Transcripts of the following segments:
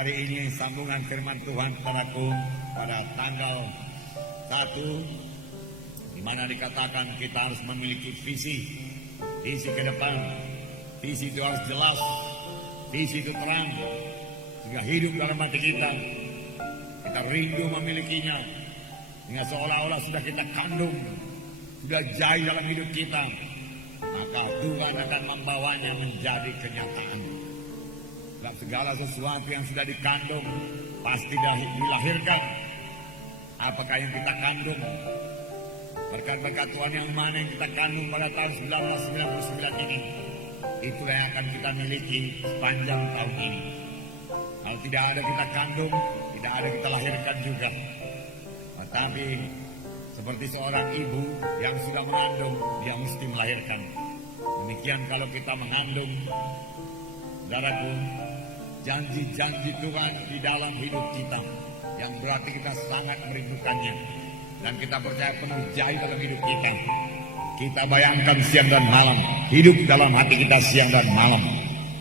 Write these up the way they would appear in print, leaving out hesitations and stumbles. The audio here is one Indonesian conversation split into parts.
Hari ini sambungan firman Tuhan saudaraku pada tanggal 1, di mana dikatakan kita harus memiliki visi ke depan. Visi itu harus jelas, visi itu terang, sehingga hidup dalam hati kita rindu memilikinya, sehingga seolah-olah sudah kita kandung, sudah jaya dalam hidup kita, maka Tuhan akan membawanya menjadi kenyataan. Dan segala sesuatu yang sudah dikandung pasti dilahirkan. Apakah yang kita kandung? Berkat-berkat Tuhan yang mana yang kita kandung pada tahun 1999 ini, itulah yang akan kita miliki sepanjang tahun ini. Kalau tidak ada kita kandung, tidak ada kita lahirkan juga. Tetapi seperti seorang ibu yang sudah mengandung, dia mesti melahirkan. Demikian kalau kita mengandung, saudaraku, janji-janji Tuhan di dalam hidup kita, yang berarti kita sangat merindukannya, dan kita percaya penuh jaya dalam hidup kita. Kita bayangkan siang dan malam, hidup dalam hati kita siang dan malam,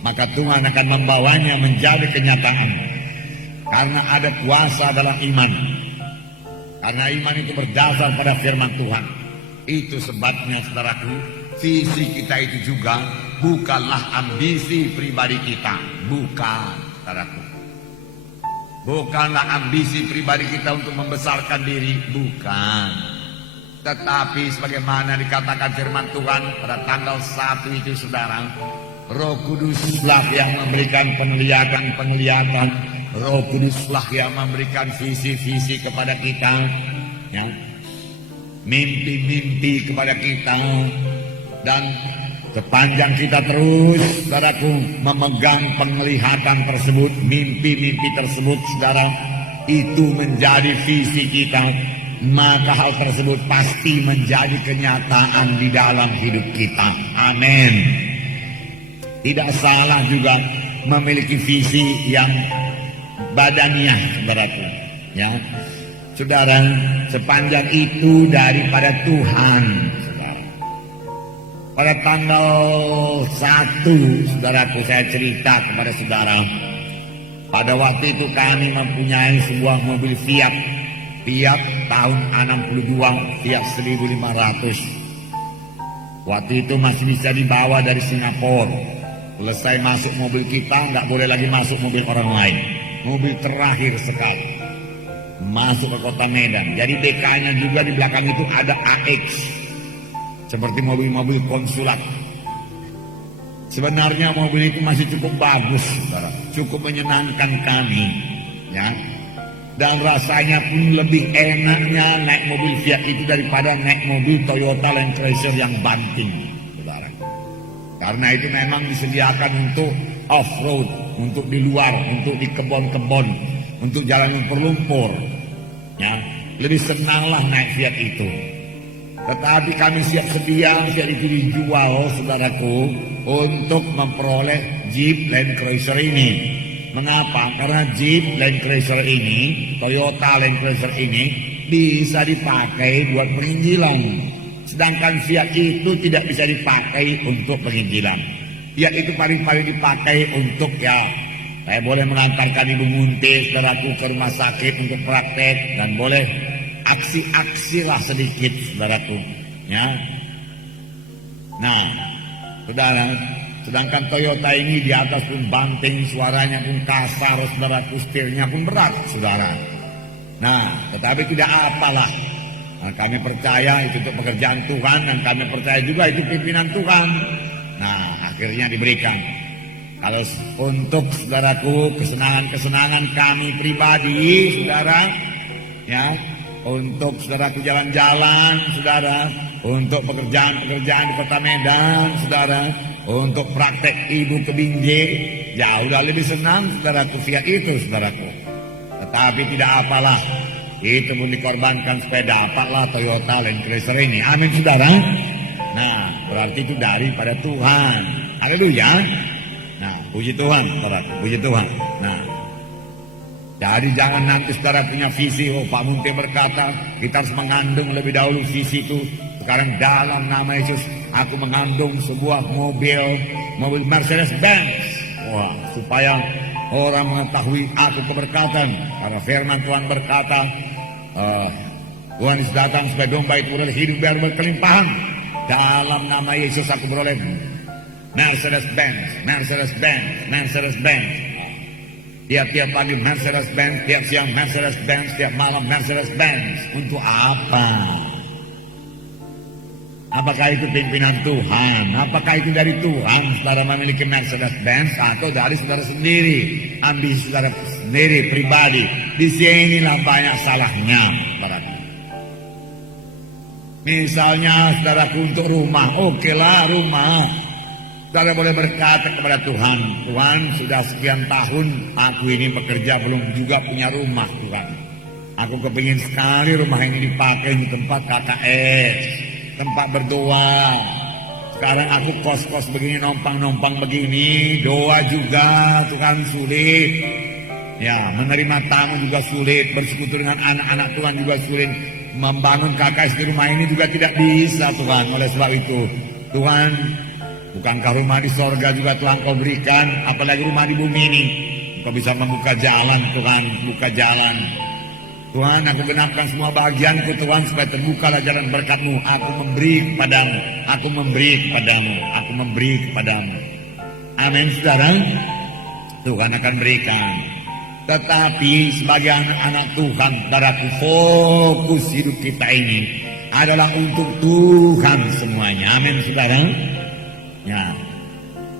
maka Tuhan akan membawanya menjadi kenyataan. Karena ada kuasa dalam iman. Karena iman itu berdasar pada firman Tuhan. Itu sebabnya saudaraku, visi kita itu juga bukanlah ambisi pribadi kita. Bukan, saudaraku. Bukanlah ambisi pribadi kita untuk membesarkan diri. Bukan. Tetapi sebagaimana dikatakan firman Tuhan pada tanggal 1 itu, saudara, Roh Kuduslah yang memberikan penglihatan. Roh Kuduslah yang memberikan visi-visi kepada kita, ya, mimpi-mimpi kepada kita, dan sepanjang kita terus, saudaraku, memegang penglihatan tersebut, mimpi-mimpi tersebut, saudara, itu menjadi visi kita, maka hal tersebut pasti menjadi kenyataan di dalam hidup kita. Amin. Tidak salah juga memiliki visi yang badaniah, saudaraku, ya, saudara, sepanjang itu daripada Tuhan, saudara. Pada tanggal 1, saudaraku, saya cerita kepada saudara, pada waktu itu kami mempunyai sebuah mobil Fiat tahun 62, Fiat 1500. Waktu itu masih bisa dibawa dari Singapura. Selesai masuk mobil kita, nggak boleh lagi masuk mobil orang lain. Mobil terakhir sekali masuk ke kota Medan. Jadi BK-nya juga di belakang itu ada AX, seperti mobil-mobil konsulat. Sebenarnya mobil itu masih cukup bagus, saudara, cukup menyenangkan kami, ya. Dan rasanya pun lebih enaknya naik mobil Fiat itu daripada naik mobil Toyota Land Cruiser yang banting, saudara. Karena itu memang disediakan untuk off-road, untuk di luar, untuk di kebun-kebun, untuk jalan lumpur-lumpur, ya. Lebih senanglah naik Fiat itu. Tetapi kami siap sedia Fiat itu dijual, saudaraku, untuk memperoleh Jeep Land Cruiser ini. Mengapa? Karena Jeep Land Cruiser ini, Toyota Land Cruiser ini bisa dipakai buat penginjilan. Sedangkan Fiat itu tidak bisa dipakai untuk penginjilan. Fiat itu paling-paling dipakai untuk, ya, saya boleh mengantarkan ibu muntis, saudaraku, ke rumah sakit untuk praktek, dan boleh aksi-aksi lah sedikit, saudaraku, ya. Nah, saudara, sedangkan Toyota ini di atas pun banting, suaranya pun kasar, saudaraku, setirnya pun berat, saudara. Nah, tetapi tidak apalah. Nah, kami percaya itu untuk pekerjaan Tuhan, dan kami percaya juga itu pimpinan Tuhan. Nah, akhirnya diberikan. Kalau untuk, saudaraku, kesenangan-kesenangan kami pribadi, saudara, ya, untuk saudaraku jalan-jalan, saudara, untuk pekerjaan-pekerjaan di kota Medan, saudara, untuk praktek ibu ke Binjai, ya udah lebih senang, saudaraku, Fiat itu, saudaraku. Tetapi tidak apalah, itu pun dikorbankan supaya dapatlah Toyota Land Cruiser ini. Amin, saudara. Nah, berarti itu daripada Tuhan. Haleluya. Nah, puji Tuhan, saudaraku, puji Tuhan. Nah, jadi jangan nanti saudara punya visi, oh Pak Munti berkata kita harus mengandung lebih dahulu visi itu. Sekarang dalam nama Yesus aku mengandung sebuah mobil Mercedes Benz. Wah, supaya orang mengetahui aku keberkatan. Karena firman Tuhan berkata, Tuhan Yesus datang supaya domba itu beroleh hidup biar berkelimpahan. Dalam nama Yesus aku beroleh Mercedes-Benz, Mercedes-Benz, Mercedes-Benz. Tiap-tiap pagi Mercedes-Benz, tiap siang Mercedes-Benz, tiap malam Mercedes-Benz. Untuk apa? Apakah itu pimpinan Tuhan? Apakah itu dari Tuhan saudara memiliki Mercedes-Benz atau dari saudara sendiri? Ambisi saudara sendiri pribadi. Di sinilah banyak salahnya, saudara. Misalnya saudaraku untuk rumah, okelah rumah. Saudara boleh berkata kepada Tuhan, Tuhan sudah sekian tahun aku ini bekerja belum juga punya rumah Tuhan. Aku kepingin sekali rumah ini dipakai di tempat KKS, tempat berdoa. Sekarang aku kos-kos begini, nompang-nompang begini, doa juga Tuhan sulit. Ya, menerima tamu juga sulit, bersekutu dengan anak-anak Tuhan juga sulit. Membangun KKS di rumah ini juga tidak bisa Tuhan. Oleh sebab itu Tuhan, bukankah rumah di sorga juga Tuhan kau berikan, apalagi rumah di bumi ini. Kau bisa membuka jalan Tuhan, buka jalan. Tuhan, aku genapkan semua bagianku Tuhan, supaya terbukalah jalan berkat-Mu. Aku memberi kepadamu, aku memberi kepadamu, aku memberi kepadamu. Amin saudara. Tuhan akan berikan. Tetapi sebagai anak-anak Tuhan, saudaraku, fokus hidup kita ini adalah untuk Tuhan semuanya. Amin saudara. Ya,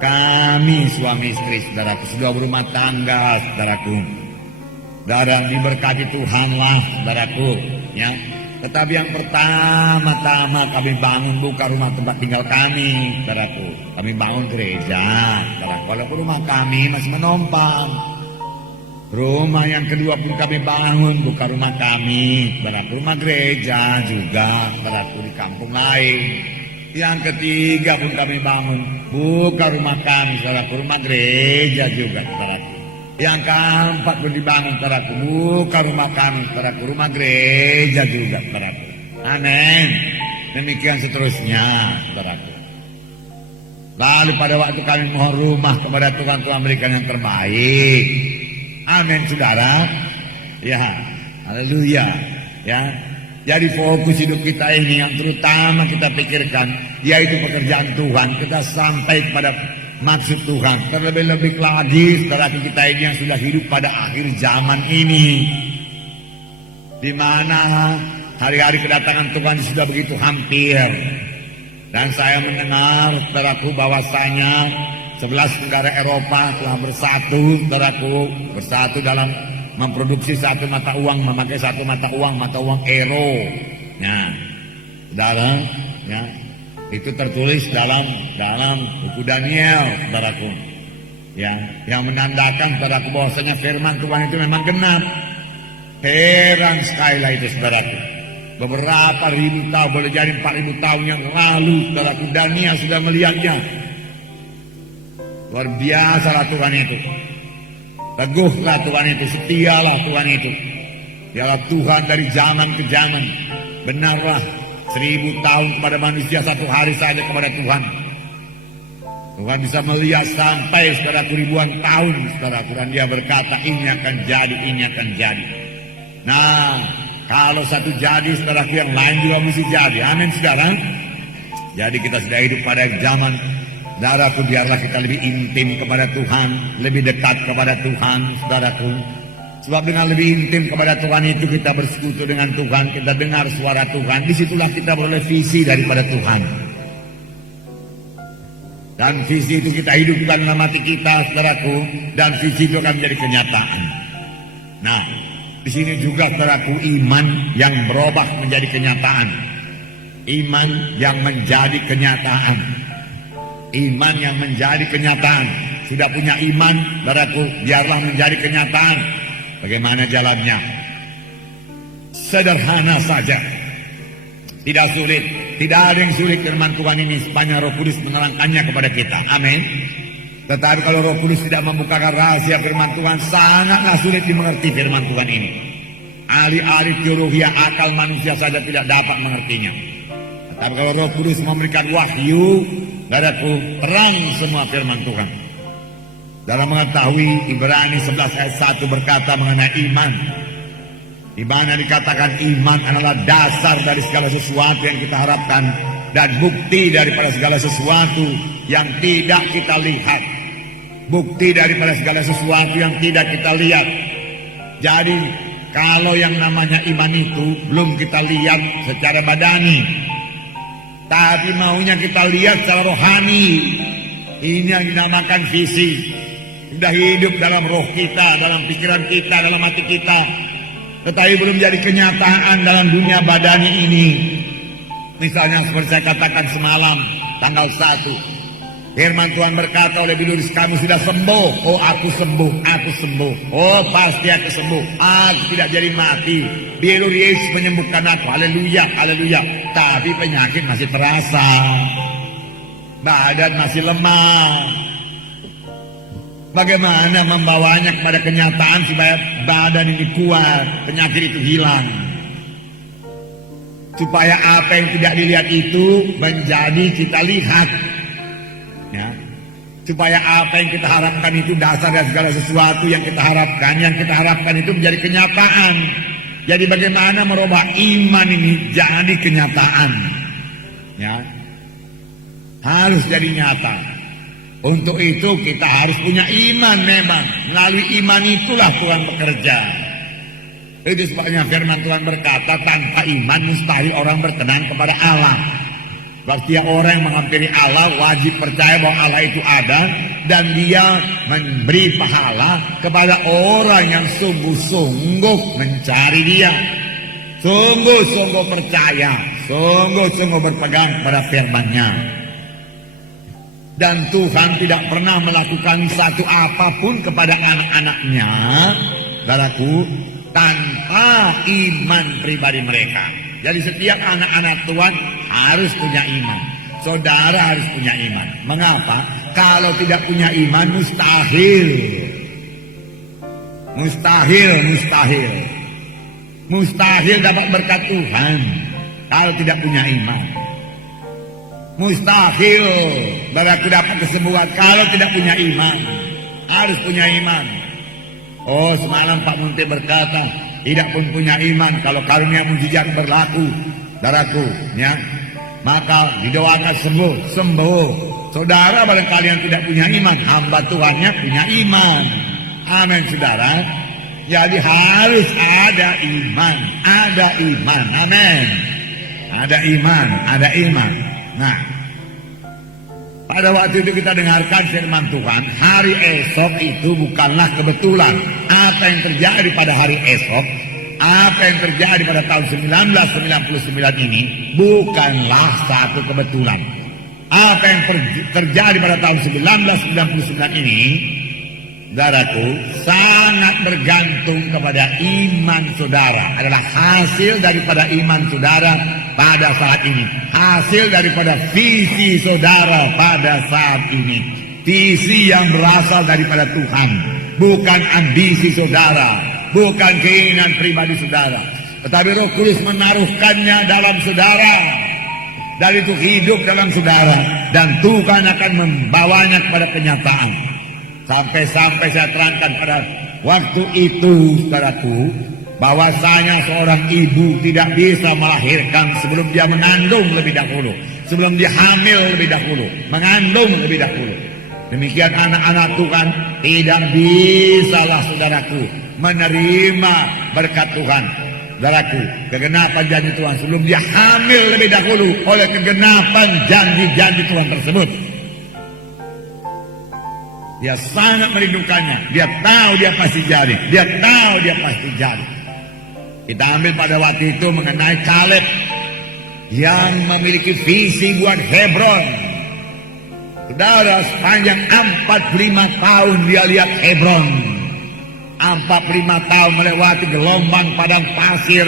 kami suami istri saudaraku sudah berumah tangga saudaraku, dan diberkati Tuhanlah saudaraku. Ya, tetapi yang pertama-tama kami bangun bukan rumah tempat tinggal kami saudaraku. Kami bangun gereja saudaraku. Walaupun rumah kami masih menumpang. Rumah yang kedua pun kami bangun bukan rumah kami saudaraku, rumah gereja juga saudaraku di kampung lain. Yang ketiga pun kami bangun bukan rumah kami saudaraku, rumah gereja juga saudaraku. Yang keempat pun dibangun saudaraku bukan rumah kami saudaraku, rumah gereja juga saudaraku. Amin. Demikian seterusnya saudaraku. Lalu pada waktu kami mohon rumah kepada Tuhan, Tuhan berikan yang terbaik. Amin saudara. Ya, haleluya. Ya. Jadi fokus hidup kita ini yang terutama kita pikirkan, yaitu pekerjaan Tuhan. Kita sampai kepada maksud Tuhan. Terlebih-lebih lagi saudara kita ini yang sudah hidup pada akhir zaman ini, di mana hari-hari kedatangan Tuhan sudah begitu hampir. Dan saya mendengar saudaraku bahwasanya 11 negara Eropa telah bersatu saudaraku, bersatu dalam memproduksi satu mata uang, memakai satu mata uang euro. Ya, saudara, ya, itu tertulis dalam buku Daniel, saudaraku. Ya, yang menandakan saudaraku bahwasanya firman Tuhan itu memang genap. Heran sekali lah itu saudaraku. Beberapa ribu tahun, boleh jadi 4.000 tahun yang lalu saudaraku, Daniel sudah melihatnya. Luar biasa lah Tuhan itu. Teguhlah Tuhan itu, setialah Tuhan itu. Dialah Tuhan dari zaman ke zaman. Benarlah 1000 tahun kepada manusia, 1 hari saja kepada Tuhan. Tuhan bisa melihat sampai saudaraku ribuan tahun saudaraku, dan dia berkata ini akan jadi, ini akan jadi. Nah, kalau satu jadi saudaraku, yang lain juga mesti jadi. Amin saudara. Jadi kita sudah hidup pada zaman, saudaraku, biarlah kita lebih intim kepada Tuhan, lebih dekat kepada Tuhan, saudaraku. Sebab dengan lebih intim kepada Tuhan itu kita bersekutu dengan Tuhan, kita dengar suara Tuhan. Disitulah kita beroleh visi daripada Tuhan. Dan visi itu kita hidupkan dalam hati kita, saudaraku. Dan visi itu akan menjadi kenyataan. Nah, di sini juga saudaraku, iman yang berubah menjadi kenyataan. Iman yang menjadi kenyataan. Iman yang menjadi kenyataan. Sudah punya iman, saudaraku, biarlah menjadi kenyataan. Bagaimana jalannya? Sederhana saja, tidak sulit. Tidak ada yang sulit firman Tuhan ini sepanjang Roh Kudus menerangkannya kepada kita. Amin. Tetapi kalau Roh Kudus tidak membukakan rahasia firman Tuhan, sangatlah sulit dimengerti firman Tuhan ini. Ahli-ahli teologi akal manusia saja tidak dapat mengertinya. Tetapi kalau Roh Kudus memberikan wahyu, saudaraku, terang semua firman Tuhan. Dalam mengetahui Ibrani 11 ayat 1 berkata mengenai iman, di mana dikatakan iman adalah dasar dari segala sesuatu yang kita harapkan dan bukti daripada segala sesuatu yang tidak kita lihat. Bukti daripada segala sesuatu yang tidak kita lihat. Jadi kalau yang namanya iman itu belum kita lihat secara badani, tapi maunya kita lihat secara rohani. Ini yang dinamakan visi. Sudah hidup dalam roh kita, dalam pikiran kita, dalam hati kita, tetapi belum jadi kenyataan dalam dunia badani ini. Misalnya seperti saya katakan semalam tanggal 1, firman Tuhan berkata oleh Biluris, kamu sudah sembuh. Oh, aku sembuh, aku sembuh. Oh, pasti aku sembuh, aku tidak jadi mati. Biluris menyembuhkan aku, haleluya, haleluya. Tapi penyakit masih terasa, badan masih lemah. Bagaimana membawanya kepada kenyataan supaya badan ini kuat, penyakit itu hilang, supaya apa yang tidak dilihat itu menjadi kita lihat, ya. Supaya apa yang kita harapkan itu dasar dari segala sesuatu yang kita harapkan itu menjadi kenyataan. Jadi bagaimana merubah iman ini jadi kenyataan, ya, harus jadi nyata. Untuk itu kita harus punya iman memang. Melalui iman itulah Tuhan bekerja. Itu sebabnya firman Tuhan berkata, tanpa iman mustahil orang berkenan kepada Allah. Berarti orang yang menghampiri Allah wajib percaya bahwa Allah itu ada, dan dia memberi pahala kepada orang yang sungguh-sungguh mencari dia, sungguh-sungguh percaya, sungguh-sungguh berpegang pada firman-Nya. Dan Tuhan tidak pernah melakukan satu apapun kepada anak-anaknya, saudaraku, tanpa iman pribadi mereka. Jadi setiap anak-anak Tuhan harus punya iman. Saudara harus punya iman. Mengapa? Kalau tidak punya iman mustahil. Mustahil, mustahil. Mustahil dapat berkat Tuhan kalau tidak punya iman. Mustahil bagi dapat kesembuhan kalau tidak punya iman. Harus punya iman. Oh, semalam Pak Munti berkata, tidak pun punya iman kalau karunia mujizat berlaku, saudaraku, ya, maka didoakan sembuh, sembuh. Saudara barangkali yang tidak punya iman, hamba Tuhannya punya iman. Amin, saudara. Jadi harus ada iman, ada iman. Amin. Ada iman, ada iman. Nah, pada waktu itu kita dengarkan firman Tuhan, hari esok itu bukanlah kebetulan. Apa yang terjadi pada hari esok, apa yang terjadi pada tahun 1999 ini bukanlah satu kebetulan. Apa yang terjadi pada tahun 1999 ini, saudaraku, sangat bergantung kepada iman saudara. Adalah hasil daripada iman saudara pada saat ini, hasil daripada visi saudara pada saat ini, visi yang berasal daripada Tuhan, bukan ambisi saudara, bukan keinginan pribadi saudara, tetapi Roh Kudus menaruhkannya dalam saudara, dan itu hidup dalam saudara, dan Tuhan akan membawanya kepada kenyataan. Sampai-sampai saya terangkan pada waktu itu, saudaraku, bahwasanya seorang ibu tidak bisa melahirkan sebelum dia mengandung lebih dahulu, sebelum dia hamil lebih dahulu, mengandung lebih dahulu. Demikian anak-anak Tuhan tidak bisalah, saudaraku, menerima berkat Tuhan. Saudaraku, kegenapan janji Tuhan sebelum dia hamil lebih dahulu oleh kegenapan janji-janji Tuhan tersebut. Dia sangat merindukannya. Dia tahu dia pasti jadi. Dia tahu dia pasti jadi. Kita ambil pada waktu itu mengenai Kaleb yang memiliki visi buat Hebron. Saudara, sepanjang 45 tahun dia lihat Hebron. 45 tahun melewati gelombang padang pasir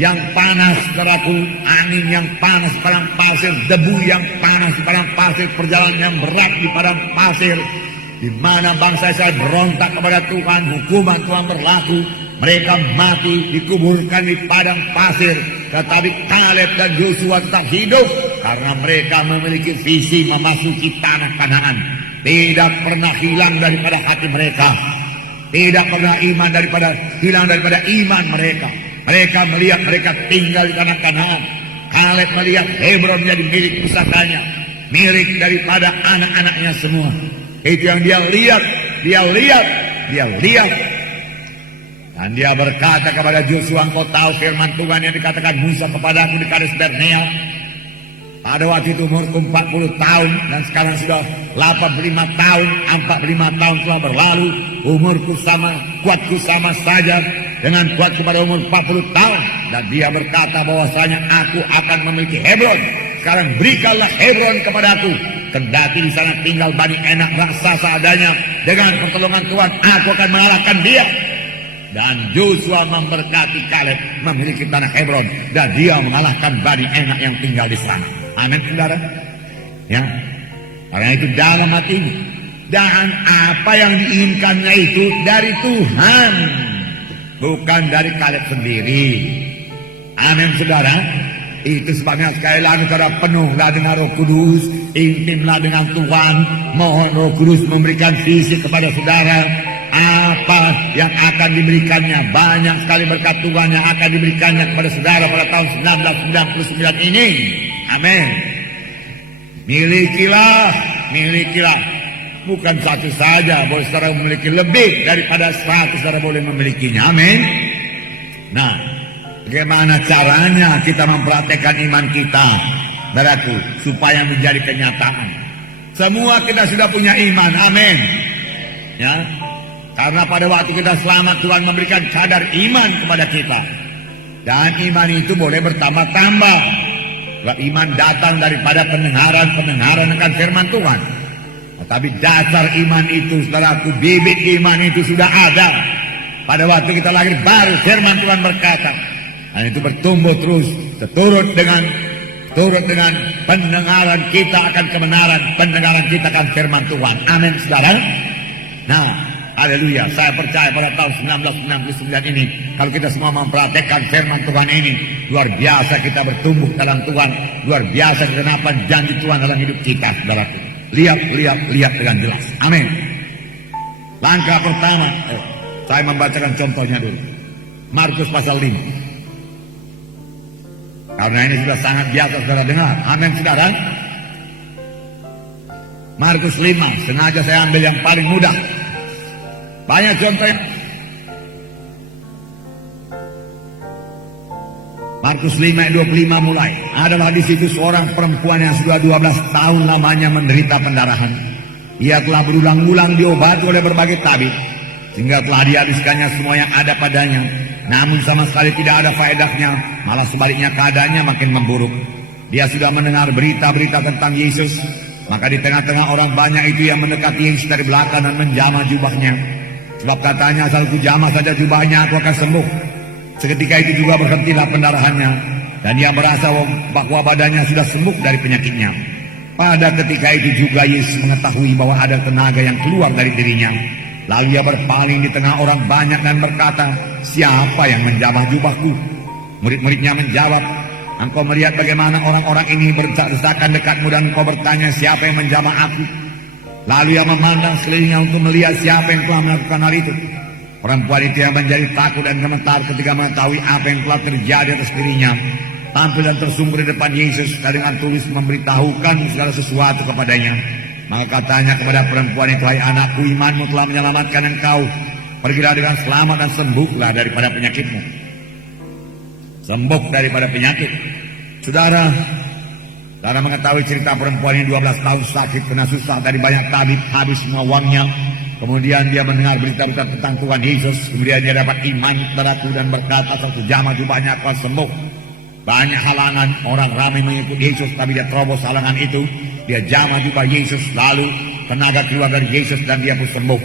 yang panas, saudaraku, angin yang panas di padang pasir, debu yang panas di padang pasir, perjalanan yang berat di padang pasir, di mana bangsa Israel berontak kepada Tuhan, hukuman Tuhan berlaku, mereka mati, dikuburkan di padang pasir. Tetapi Kaleb dan Yosua tetap hidup karena mereka memiliki visi memasuki tanah Kanaan. tidak pernah hilang daripada hati mereka. Tidak pernah hilang daripada iman mereka. Mereka melihat mereka tinggal di tanah Kanaan. Kaleb melihat Hebron menjadi milik pusakanya, milik daripada anak-anaknya semua. Itu yang dia lihat. Dan dia berkata kepada Joshua, engkau tahu firman Tuhan yang dikatakan Musa kepadaku di Kades Barnea. Pada waktu itu umurku 40 tahun dan sekarang sudah 85 tahun. 45 tahun telah berlalu. Umurku sama, kuatku sama saja dengan kuatku pada umur 40 tahun. Dan dia berkata bahwasanya aku akan memiliki Hebron. Sekarang berikanlah Hebron kepadaku. Kendati di sana tinggal Bani Enak raksasa adanya, dengan pertolongan Tuhan aku akan mengalahkan dia. Dan Joshua memberkati Kaleb memiliki tanah Hebron, dan dia mengalahkan Bani Enak yang tinggal di sana. Amin, saudara. Ya, karena itu dalam hati ini, dan apa yang diinginkannya itu dari Tuhan, bukan dari Kaleb sendiri. Amin, saudara. Itu sebabnya sekali lagi saudara, penuhlah dengan Roh Kudus, intimlah dengan Tuhan, mohon Roh Kudus memberikan visi kepada saudara. Apa yang akan diberikannya, banyak sekali berkat Tuhan yang akan diberikannya kepada saudara pada tahun 1999 ini. Amin. Milikilah. Bukan satu saja, boleh saudara memiliki lebih daripada 100, saudara boleh memilikinya. Amin. Nah, bagaimana caranya kita mempraktekkan iman kita, saudaraku, supaya menjadi kenyataan? Semua kita sudah punya iman. Amin. Ya. Karena pada waktu kita selamat, Tuhan memberikan kadar iman kepada kita. Dan iman itu boleh bertambah-tambah. Sebab iman datang daripada pendengaran akan firman Tuhan. Tetapi dasar iman itu, saudaraku, bibit iman itu sudah ada. Pada waktu kita lahir baru, firman Tuhan berkata. Dan itu bertumbuh terus, turut dengan pendengaran kita akan kebenaran, pendengaran kita akan firman Tuhan. Amin, saudara. Nah, haleluya, saya percaya pada tahun 1999 ini, kalau kita semua mempraktekkan firman Tuhan ini, luar biasa kita bertumbuh dalam Tuhan, luar biasa kegenapan janji Tuhan dalam hidup kita, saudaraku. Lihat dengan jelas. Amin. Langkah pertama, saya membacakan contohnya dulu. Markus pasal 5. Karena ini sudah sangat biasa saudara dengar. Amin, saudara. Markus 5, sengaja saya ambil yang paling mudah. Banyak contohnya. Markus 5:25 mulai. Adalah di situ seorang perempuan yang sudah 12 tahun lamanya menderita pendarahan. Ia telah berulang-ulang diobati oleh berbagai tabib, sehingga telah dihabiskannya semua yang ada padanya. Namun sama sekali tidak ada faedahnya, malah sebaliknya keadaannya makin memburuk. Dia sudah mendengar berita-berita tentang Yesus, maka di tengah-tengah orang banyak itu yang mendekati Yesus dari belakang dan menjamah jubahnya. Sebab katanya, asal ku jamah saja jubahnya, aku akan sembuh. Seketika itu juga berhentilah pendarahannya, dan ia merasa bahwa badannya sudah sembuh dari penyakitnya. Pada ketika itu juga Yesus mengetahui bahwa ada tenaga yang keluar dari dirinya. Lalu ia berpaling di tengah orang banyak dan berkata, siapa yang menjamah jubahku? Murid-muridnya menjawab, engkau melihat bagaimana orang-orang ini berdesak-desakan dekatmu dan engkau bertanya, siapa yang menjamah aku? Lalu ia memandang sekelilingnya untuk melihat siapa yang telah melakukan hal itu. Perempuan itu yang menjadi takut dan gemetar ketika mengetahui apa yang telah terjadi atas dirinya, tampil dan tersungkur di depan Yesus dan dengan tulus memberitahukan segala sesuatu kepadanya. Maka katanya kepada perempuan itu, hai anakku, imanmu telah menyelamatkan engkau. Pergilah dengan selamat dan sembuhlah daripada penyakitmu. Sembuh daripada penyakit. Saudara mengetahui cerita perempuan ini 12 tahun sakit, kena susah dari banyak tabib, habis semua uangnya. Kemudian dia mendengar berita-berita tentang Tuhan Yesus. Kemudian dia dapat iman terhadap dan berkata, satu jamah jubahnya akan sembuh. Banyak halangan, orang ramai mengikut Yesus, tapi dia terobos halangan itu. Dia jamah jubah Yesus, lalu tenaga keluar dari Yesus dan dia pun sembuh.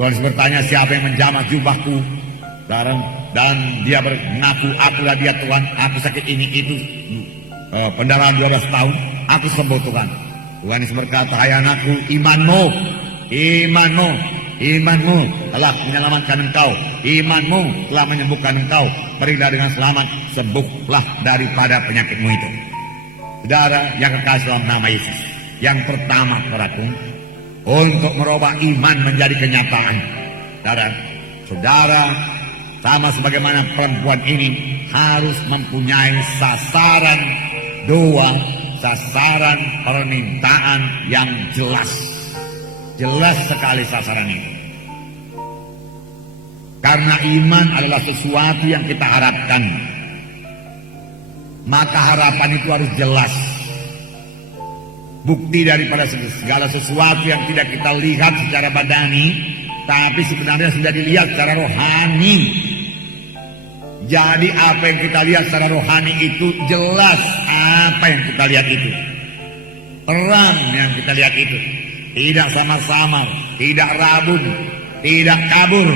Tuhan bertanya, siapa yang menjamah jubahku? Dan dia mengaku, akulah dia Tuhan, aku sakit ini itu, pendarahan 12 tahun, aku sembuh Tuhan. Tuhan Yesus berkata, hai anakku, imanmu telah menyelamatkan engkau, imanmu telah menyembuhkan engkau. Pergilah dengan selamat, sembuhlah daripada penyakitmu itu. Saudara yang kekasih dalam nama Yesus, yang pertama, saudaraku, untuk merubah iman menjadi kenyataan. Saudara, sama sebagaimana perempuan ini harus mempunyai sasaran doa, sasaran permintaan yang jelas. Jelas sekali sasaran ini. Karena iman adalah sesuatu yang kita harapkan, maka harapan itu harus jelas. Bukti daripada segala sesuatu yang tidak kita lihat secara badani, tapi sebenarnya sudah dilihat secara rohani. Jadi apa yang kita lihat secara rohani itu jelas. Apa yang kita lihat itu terang, yang kita lihat itu tidak sama-sama, tidak rabun, tidak kabur,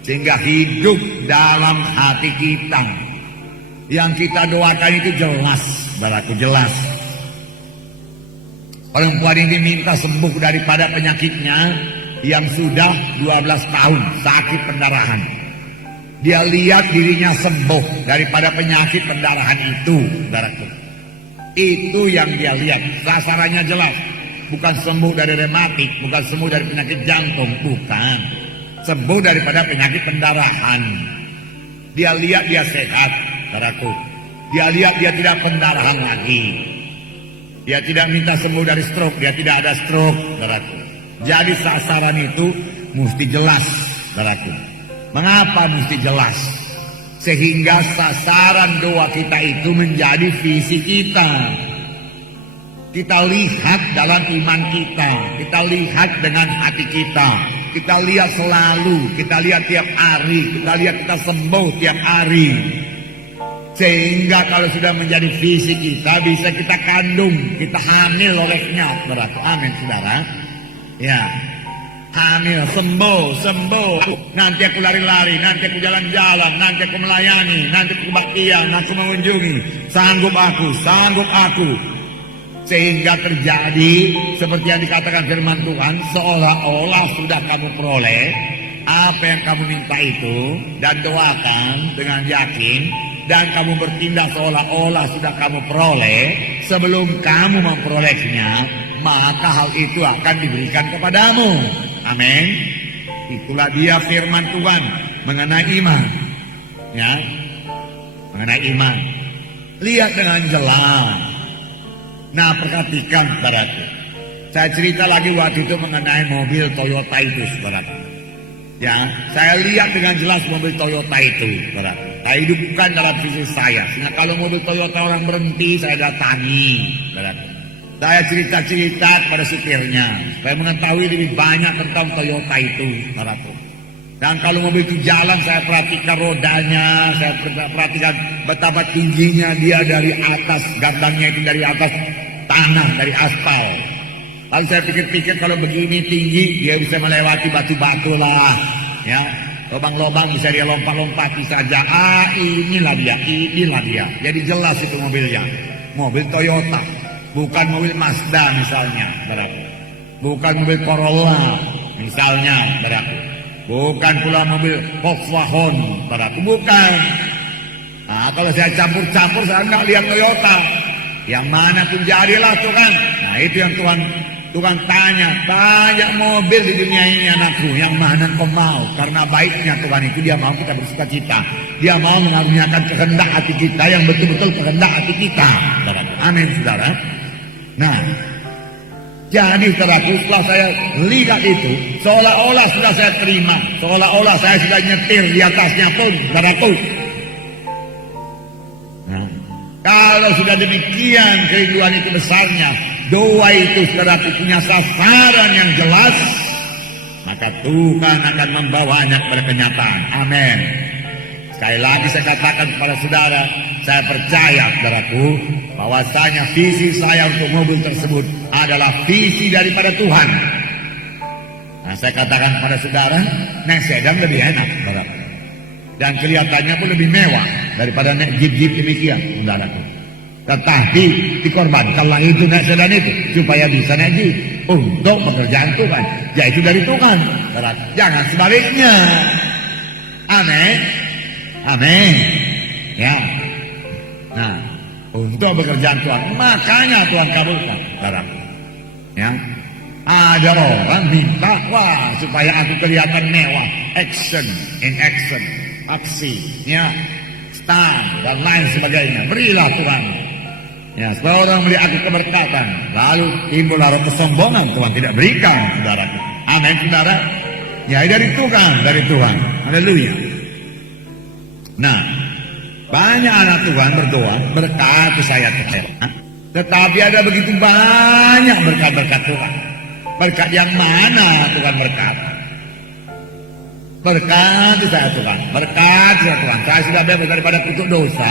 sehingga hidup dalam hati kita. Yang kita doakan itu jelas, saudaraku, jelas. Perempuan ini minta sembuh daripada penyakitnya yang sudah 12 tahun, sakit pendarahan. Dia lihat dirinya sembuh daripada penyakit pendarahan itu, saudaraku. Itu yang dia lihat, sasarannya jelas. Bukan sembuh dari rematik, bukan sembuh dari penyakit jantung, bukan. Sembuh daripada penyakit pendarahan. Dia lihat dia sehat, saudaraku. Dia lihat dia tidak pendarahan lagi. Dia tidak minta sembuh dari stroke, dia tidak ada stroke, saudaraku. Jadi sasaran itu mesti jelas, saudaraku. Mengapa mesti jelas? Sehingga sasaran doa kita itu menjadi visi kita. Kita lihat dalam iman kita, kita lihat dengan hati kita, kita lihat selalu, kita lihat tiap hari, kita lihat kita sembuh tiap hari. Sehingga kalau sudah menjadi visi kita, bisa kita kandung, kita hamil olehnya, saudara. Amin, saudara. Ya, hamil, sembuh. Nanti aku lari-lari, nanti aku jalan-jalan, nanti aku melayani, nanti aku baktian, aku mengunjungi. Sanggup aku. Sehingga terjadi seperti yang dikatakan firman Tuhan, seolah-olah sudah kamu peroleh apa yang kamu minta itu, dan doakan dengan yakin, dan kamu bertindak seolah-olah sudah kamu peroleh. Sebelum kamu memperolehnya, maka hal itu akan diberikan kepadamu. Amin. Itulah dia firman Tuhan mengenai iman. Ya, mengenai iman. Lihat dengan jelas. Nah, perhatikan, saudaraku. Saya cerita lagi waktu itu mengenai mobil Toyota itu, saudaraku. Ya, saya lihat dengan jelas mobil Toyota itu, saudaraku. Saya hidupkan dalam visi saya. Sehingga kalau mobil Toyota orang berhenti, saya datangi, saudaraku. Saya cerita-cerita kepada supirnya, supaya mengetahui lebih banyak tentang Toyota itu, saudaraku. Dan kalau mobil itu jalan, saya perhatikan rodanya, saya perhatikan betapa tingginya dia dari atas, gandangnya itu dari atas tanah, dari aspal. Lalu saya pikir-pikir kalau begini tinggi, dia bisa melewati batu-batu lah, ya. Lubang-lubang bisa dia lompat-lompati saja. Inilah dia. Jadi jelas itu mobilnya. Mobil Toyota, bukan mobil Mazda misalnya, saudaraku. Bukan mobil Corolla misalnya, saudaraku. Bukan pula mobil Volkswagen, saudaraku. Bukan. Nah, kalau saya campur-campur, saya nggak lihat Toyota. Yang mana pun jadilah Tuhan. Nah, itu yang Tuhan tanya. Banyak mobil di dunia ini, anakku, yang mana kau mau? Karena baiknya Tuhan itu, dia mau kita bersuka-cita. Dia mau mengaruniakan kehendak hati kita yang betul-betul kehendak hati kita, saudaraku. Amin, saudara. Nah, jadi saudaraku, setelah saya lihat itu, seolah-olah sudah saya terima, seolah-olah saya sudah nyetir di atasnya pun, saudaraku. Nah, kalau sudah demikian kerinduan itu besarnya, doa itu saudaraku punya sasaran yang jelas, maka Tuhan akan membawanya kepada kenyataan. Amin. Sekali lagi saya katakan kepada saudara, saya percaya, saudaraku, bahwasanya visi saya untuk mobil tersebut adalah visi daripada Tuhan. Nah, saya katakan kepada saudara, naik sedan lebih enak, saudara. Dan kelihatannya pun lebih mewah daripada naik jeep-jeep demikian, saudaraku. Tetapi dikorbankanlah itu naik sedan itu supaya bisa naik jeep untuk pekerjaan Tuhan, yaitu dari Tuhan, saudara. Jangan sebaliknya. Amin. Ya. Nah, untuk pekerjaan Tuhan, makanya Tuhan kabulkan, saudara. Ya. Ada orang minta, wah, supaya aku kelihatan mewah, action, aksi, ya, stand dan lain sebagainya. Berilah Tuhan. Ya, supaya orang melihat aku keberkatan. Lalu timbul rasa kesombongan, Tuhan tidak berikan, saudaraku. Amin, saudara. Ya, dari Tuhan. Haleluya. Nah, banyak anak Tuhan berdoa, berkati saya Tuhan. Tetapi ada begitu banyak berkat-berkat Tuhan. Berkat yang mana Tuhan berkati? Berkati saya Tuhan, berkati saya Tuhan. Saya sudah bebas daripada kutuk dosa.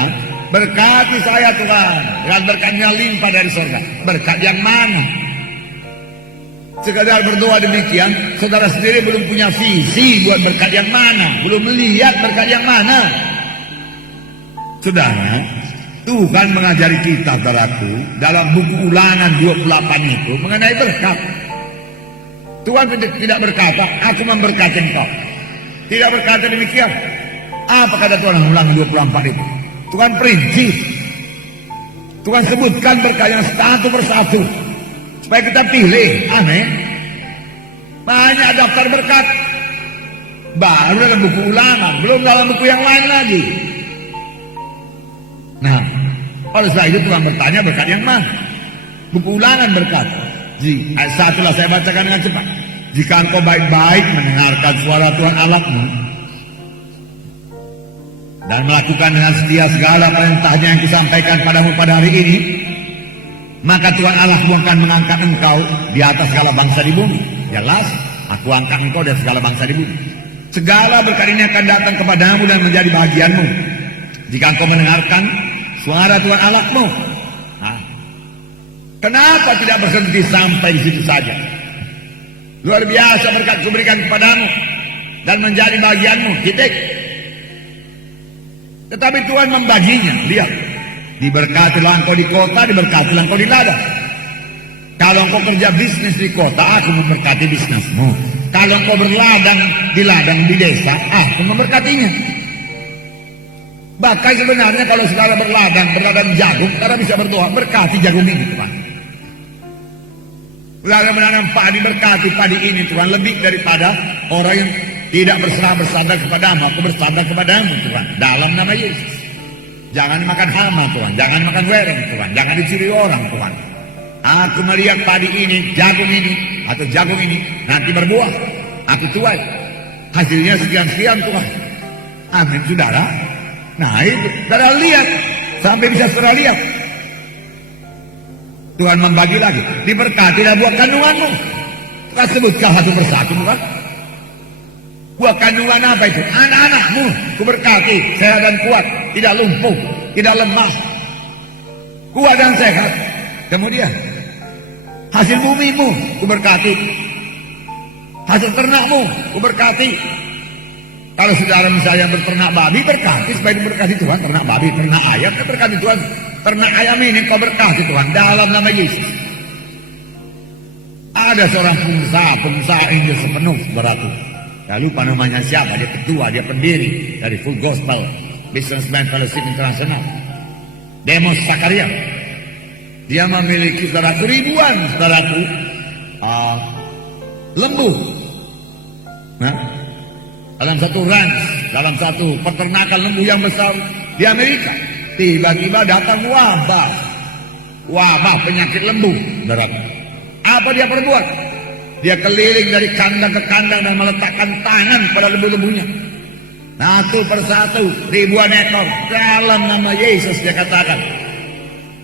Berkati saya Tuhan, dengan berkatnya limpah dari surga. Berkat yang mana? Sekadar berdoa demikian, saudara sendiri belum punya visi buat berkat yang mana, belum melihat berkat yang mana. Saudara, Tuhan mengajari kita, saudaraku, dalam buku Ulangan 28 itu mengenai berkat. Tuhan tidak berkata, aku memberkati engkau. Tidak berkata demikian. Apa kata Tuhan Ulangan 24 itu? Tuhan perinci. Tuhan sebutkan berkat yang satu persatu supaya kita pilih. Amin. Banyak daftar berkat baru dalam buku Ulangan, belum dalam buku yang lain lagi. Nah, oleh sebab itu Tuhan bertanya berkat yang mana? Buku Ulangan berkata, ayat 1 lah saya bacakan dengan cepat. Jika engkau baik-baik mendengarkan suara Tuhan Allahmu dan melakukan dengan setia segala perintahnya yang kusampaikan padamu pada hari ini, maka Tuhan Allahmu akan mengangkat engkau di atas segala bangsa di bumi. Jelas, aku angkat engkau dari segala bangsa di bumi. Segala berkat ini akan datang kepadamu dan menjadi bahagianmu jika engkau mendengarkan suara Tuhan Allahmu. Nah, kenapa tidak berhenti sampai di situ saja? Luar biasa berkat kuberikan kepadamu dan menjadi bagianmu. Titik. Tetapi Tuhan membaginya. Lihat, diberkatilah engkau di kota, diberkatilah engkau di ladang. Kalau engkau kerja bisnis di kota, aku memberkati bisnismu. Kalau engkau berladang di ladang di desa, aku memberkatinya. Bahkan sebenarnya kalau saudara berladang jagung, saudara bisa berdoa, berkati jagung ini Tuhan. Saudara menanam padi, berkati padi ini Tuhan, lebih daripada orang yang tidak bersandar kepadamu. Aku bersandar kepadamu Tuhan, dalam nama Yesus. Jangan makan hama Tuhan, jangan makan wereng Tuhan, jangan dicuri orang Tuhan. Aku melihat padi ini, jagung ini, atau jagung ini nanti berbuah, aku tuai, hasilnya sekian-sekian Tuhan. Amin, saudara. Nah itu, saudara lihat, sampai bisa saudara lihat. Tuhan membagi lagi, diberkatilah buah kandunganmu. Kita sebutkan satu persatu bukan? Buah kandungan apa itu? Anak-anakmu, kuberkati, sehat dan kuat, tidak lumpuh, tidak lemah, kuat dan sehat. Kemudian hasil bumimu, kuberkati. Hasil ternakmu, kuberkati. Kalau saudara misalnya berternak babi, berkati supaya diberkati Tuhan. Ternak babi, ternak ayam, berkati Tuhan. Ternak ayam ini kau berkati Tuhan dalam nama Yesus. Ada seorang pengusaha Injil sepenuh, saudaraku. Saya lupa namanya siapa, dia ketua, dia pendiri dari Full Gospel Businessman Fellowship International, Demos Zakaria. Dia memiliki, saudaraku, ribuan, saudaraku, lembu. Nah, dalam satu ranch, dalam satu peternakan lembu yang besar di Amerika, tiba-tiba datang wabah penyakit lembu. Saudaraku, apa dia perbuat? Dia keliling dari kandang ke kandang dan meletakkan tangan pada lembu-lembunya. Satu persatu, ribuan ekor, dalam nama Yesus dia katakan,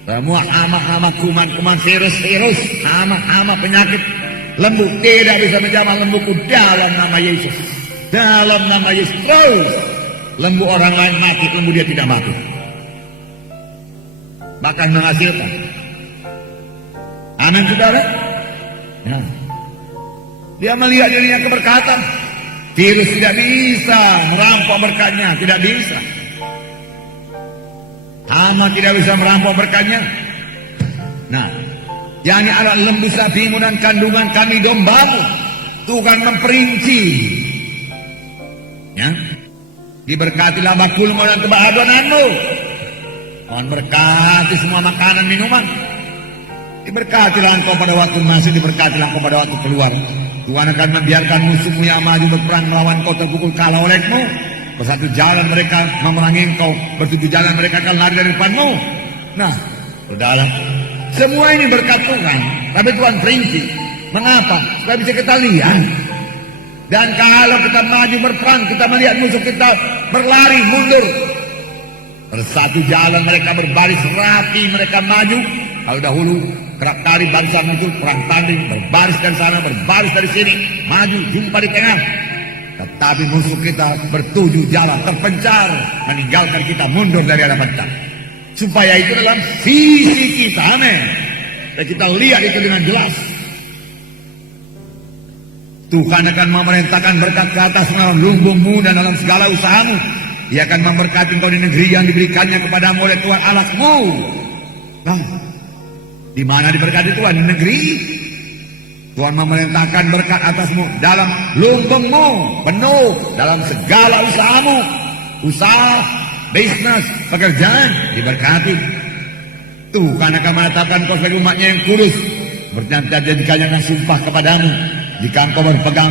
semua hama-hama, kuman-kuman, virus-virus, hama-hama penyakit lembu tidak bisa menjamah lembuku dalam nama Yesus. Dalam nama Yesus. Terus lembu orang lain mati, lembu dia tidak mati, bahkan menghasilkan. Amin, saudara. Nah, dia melihat dirinya keberkatan. Virus tidak bisa merampok berkatnya, tidak bisa. Hama tidak bisa merampok berkatnya. Nah, yang adalah lembu sapimu dan kandungan kami dombamu. Tuhan memperinci. Ya, diberkatilah bakulmu dan tempat adonanmu. Tuhan berkati semua makanan minuman. Diberkatilah engkau pada waktu masuk, diberkatilah engkau pada waktu keluar. Tuhan akan membiarkan musuhmu yang maju berperang melawan kau terpukul kalah olehmu. Bersatu jalan mereka memerangi engkau, bertujuh jalan mereka akan lari dari depanmu. Nah, saudara, semua ini berkat Tuhan, tapi Tuhan perinci. Mengapa? Supaya bisa kita lihat. Dan kalau kita maju berperang, kita melihat musuh kita berlari mundur. Bersatu jalan mereka berbaris rapi, mereka maju. Kalau dahulu kerak tari barisan muncul, perang tanding, berbaris dari sana, berbaris dari sini, maju, jumpa di tengah. Tetapi musuh kita bertujuh jalan, terpencar, meninggalkan kita mundur dari hadapan kita. Supaya itu dalam visi kita, amin. Dan kita lihat itu dengan jelas. Tuhan akan memerintahkan berkat ke atas dalam lumbungmu dan dalam segala usahamu. Ia akan memberkati engkau di negeri yang diberikannya kepadamu oleh Tuhan Allahmu. Nah, di mana diberkati Tuhan? Di negeri. Tuhan memerintahkan berkat atasmu dalam lumbungmu, penuh dalam segala usahamu. Usaha, bisnis, pekerjaan diberkati. Tuhan akan mengatakan kau sebagai umatnya yang kudus. Berjanji jadikannya dengan sumpah kepadamu. Jika engkau berpegang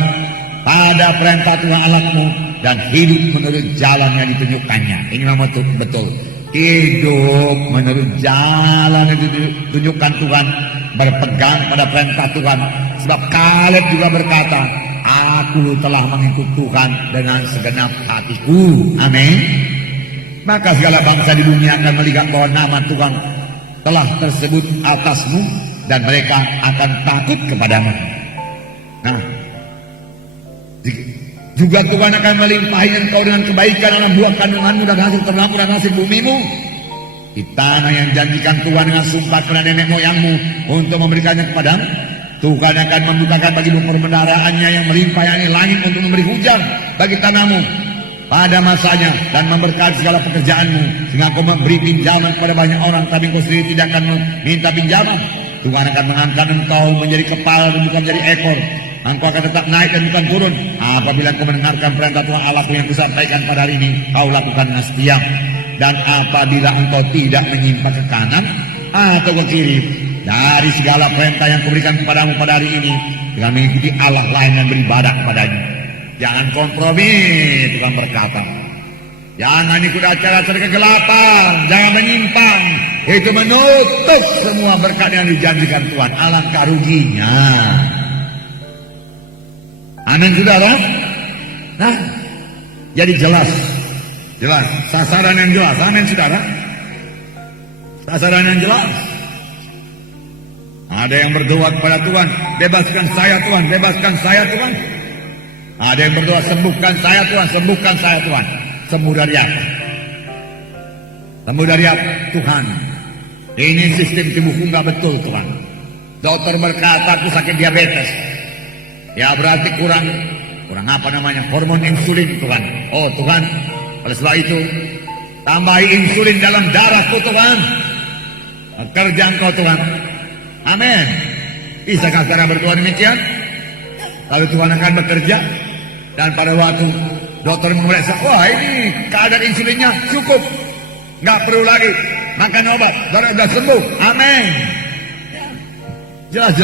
pada perintah Tuhan Allahmu dan hidup menurut jalan yang ditunjukkannya. Ini memang betul. Hidup menurut jalan yang ditunjukkan Tuhan, berpegang pada perintah Tuhan. Sebab Kaleb juga berkata, aku telah mengikut Tuhan dengan segenap hatiku. Amin. Maka segala bangsa di dunia akan melihat bahwa nama Tuhan telah tersebut atasmu dan mereka akan takut kepadamu. Nah, juga Tuhan akan melimpahi engkau dengan kebaikan dalam buah kandunganmu dan hasil ternakmu dan hasil bumimu. Di tanah yang janjikan Tuhan dengan sumpah kepada nenek moyangmu untuk memberikannya kepadamu. Tuhan akan membukakan bagimu perbendaaraannya yang melimpah yakni langit untuk memberi hujan bagi tanahmu pada masanya dan memberkati segala pekerjaanmu, sehingga kau memberi pinjaman kepada banyak orang tapi kau sendiri tidak akan meminta pinjaman. Tuhan akan mengangkat engkau menjadi kepala dan bukan menjadi ekor. Engkau akan tetap naik dan bukan turun. Apabila kau mendengarkan perintah Tuhan Allahmu yang kusampaikan pada hari ini, kau lakukan dengan setia. Dan apabila engkau tidak menyimpang ke kanan atau ke kiri dari segala perintah yang kuberikan kepadamu pada hari ini, dengan mengikuti Allah lain dan beribadah kepadanya. Jangan kompromi, Tuhan berkata. Jangan ikut acara-acara kegelapan, jangan menyimpang. Itu menutup semua berkat yang dijanjikan Tuhan. Alangkah ruginya. Amin, saudara. Nah, jadi jelas, sasaran yang jelas. Amin, saudara. Sasaran yang jelas. Ada yang berdoa kepada Tuhan, bebaskan saya Tuhan, bebaskan saya Tuhan. Ada yang berdoa, sembuhkan saya Tuhan, sembuhkan saya Tuhan. Sembuh dari apa? Sembuh dari apa? Tuhan. Ini sistem tubuhku nggak betul Tuhan. Dokter berkata aku sakit diabetes. Ya berarti kurang apa namanya? Hormon insulin Tuhan. Oh Tuhan, oleh sebab itu tambahi insulin dalam darahku Tuhan. Kerja engkau Tuhan. Amin. Bisakah saudara berdoa demikian? Lalu Tuhan akan bekerja dan pada waktu dokter memeriksa, wah ini keadaan insulinnya cukup, nggak perlu lagi makan obat, sudah sembuh. Amin. Jelas.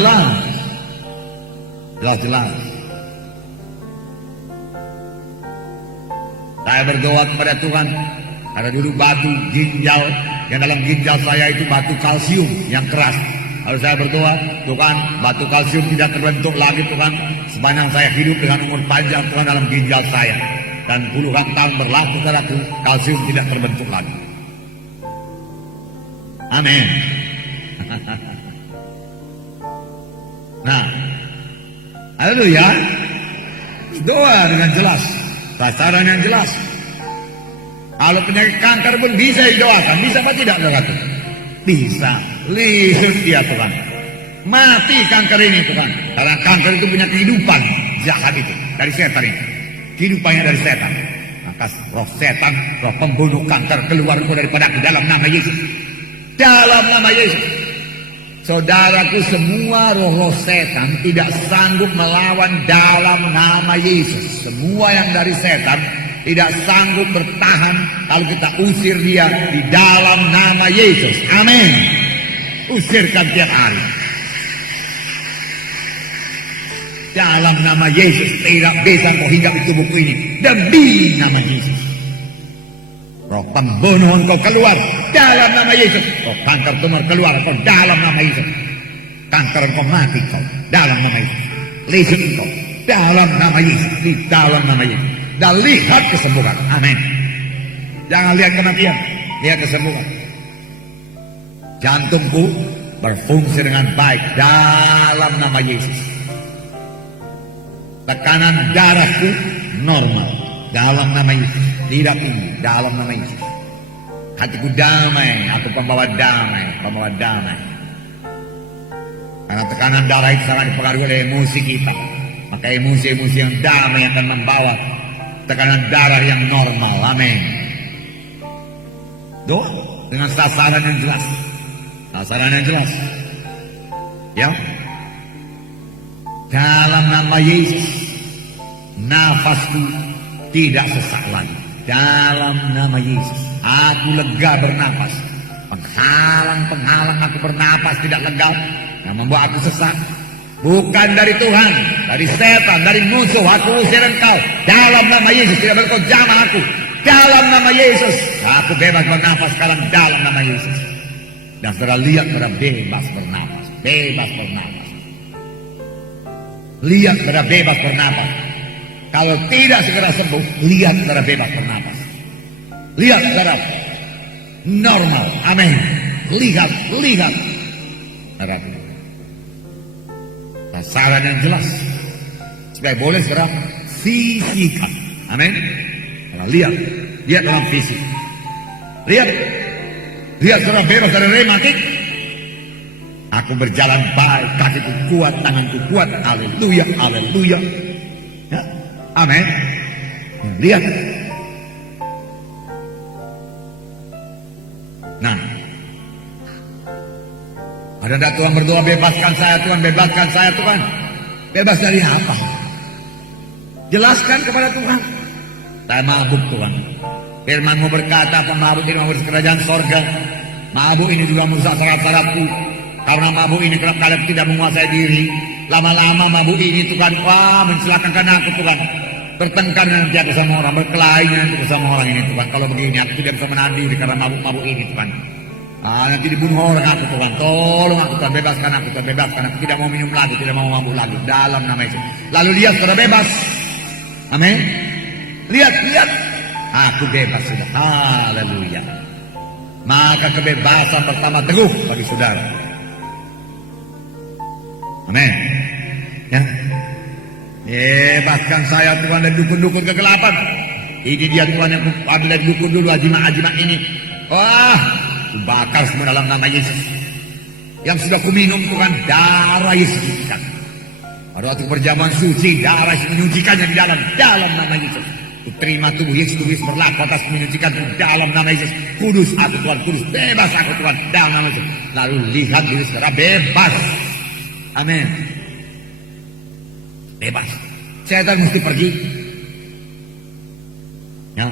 Saya berdoa kepada Tuhan. Ada dulu batu ginjal yang dalam ginjal saya itu batu kalsium yang keras. Lalu saya berdoa, Tuhan, batu kalsium tidak terbentuk lagi Tuhan. Sepanjang saya hidup dengan umur panjang Tuhan dalam ginjal saya. Dan puluhan tahun berlaku padaku, kalsium tidak terbentuk lagi. Amin. Nah, haleluya. Doa dengan jelas, sasaran yang jelas. Kalau penyakit kanker pun bisa didoakan, bisa apa tidak doakan? Bisa. Lihat dia Tuhan. Mati kanker ini Tuhan. Karena kanker itu punya kehidupan jahat itu dari setan ini. Kehidupannya dari setan. Maka roh setan, roh pembunuh kanker keluar daripada aku dalam nama Yesus. Dalam nama Yesus. Saudaraku, semua roh-roh setan tidak sanggup melawan dalam nama Yesus. Semua yang dari setan tidak sanggup bertahan kalau kita usir dia di dalam nama Yesus. Amin. Usirkan tiap hari. Dalam nama Yesus tidak bisa kau hinggap di tubuhku ini. Demi nama Yesus. Roh pembunuh engkau keluar dalam nama Yesus. Roh kanker tumor keluar engkau dalam nama Yesus. Kanker engkau mati kau dalam nama Yesus. Lihat engkau dalam nama Yesus. Di dalam nama Yesus. Dan lihat kesembuhan. Amin. Jangan lihat kematian, lihat kesembuhan. Jantungku berfungsi dengan baik dalam nama Yesus. Tekanan darahku normal dalam nama Yesus. Tidak tinggi dalam nama Yesus. Hatiku damai, aku pembawa damai, pembawa damai. Karena tekanan darah itu sangat dipengaruhi oleh emosi kita. Maka emosi-emosi yang damai akan membawa tekanan darah yang normal. Amin. Doa dengan sasaran yang jelas. Sasaran yang jelas. Ya. Dalam nama Yesus, nafasku tidak sesak lagi. Dalam nama Yesus, aku lega bernapas. Penghalang aku bernapas tidak lega, yang membuat aku sesak. Bukan dari Tuhan, dari setan, dari musuh. Aku usir engkau. Dalam nama Yesus, tidak boleh kau jamah aku. Dalam nama Yesus, aku bebas bernapas sekarang dalam nama Yesus. Dan saudara lihat saudara bebas bernapas. Bebas bernapas. Lihat saudara bebas bernapas. Kalau tidak segera sembuh, lihat saudara bebas bernapas. Lihat saudara normal. Amin. Lihat. Saudara, sasaran yang jelas supaya boleh segera sisihkan. Amin. Lihat dalam fisik. Lihat saudara bebas dari rematik. Aku berjalan baik, kakiku kuat, tanganku kuat. Haleluya, haleluya. Ya, amin. Lihat. Nah, ada enggak Tuhan berdoa bebaskan saya Tuhan, bebaskan saya Tuhan. Bebas dari apa? Jelaskan kepada Tuhan. Saya mabuk Tuhan. Firman-Mu berkata pemabuk ini mabuk kerajaan sorga. Mabuk ini juga merusak syarat-syaratku. Karena mabuk ini kalian tidak menguasai diri. Lama-lama mabuk ini Tuhan, mencelakakan aku Tuhan. Bertengkar nanti aku sama orang, berkelahi nanti aku sama orang ini Tuhan. Kalau begini aku tidak bisa menahan diri karena mabuk-mabuk ini Tuhan. Nanti dibunuh orang aku Tuhan. Tolong aku Tuhan, bebaskan aku Tuhan, bebaskan aku. Tidak mau minum lagi, tidak mau mabuk lagi. Dalam nama Yesus. Lalu lihat sudah bebas. Amin. Lihat. Aku bebas sudah. Haleluya. Maka kebebasan pertama teguh bagi saudara. Amin. Ya. Bebaskan saya Tuhan dari dukun-dukun kegelapan. Ini dia Tuhan yang ambil dari dukun dulu, ajimat-ajimat ini. Wah, bakar semua dalam nama Yesus. Yang sudah kuminum Tuhan, darah Yesus sucikan. Pada waktu perjamuan suci, darah Yesus menyucikannya di dalam nama Yesus. Terima tubuh Yesus berlaku atas menyucikan dalam nama Yesus. Kudus aku Tuhan, kudus. Bebas aku Tuhan dalam nama Yesus. Lalu lihat diri saudara bebas. Amin. Bebas. Setan mesti pergi. Ya.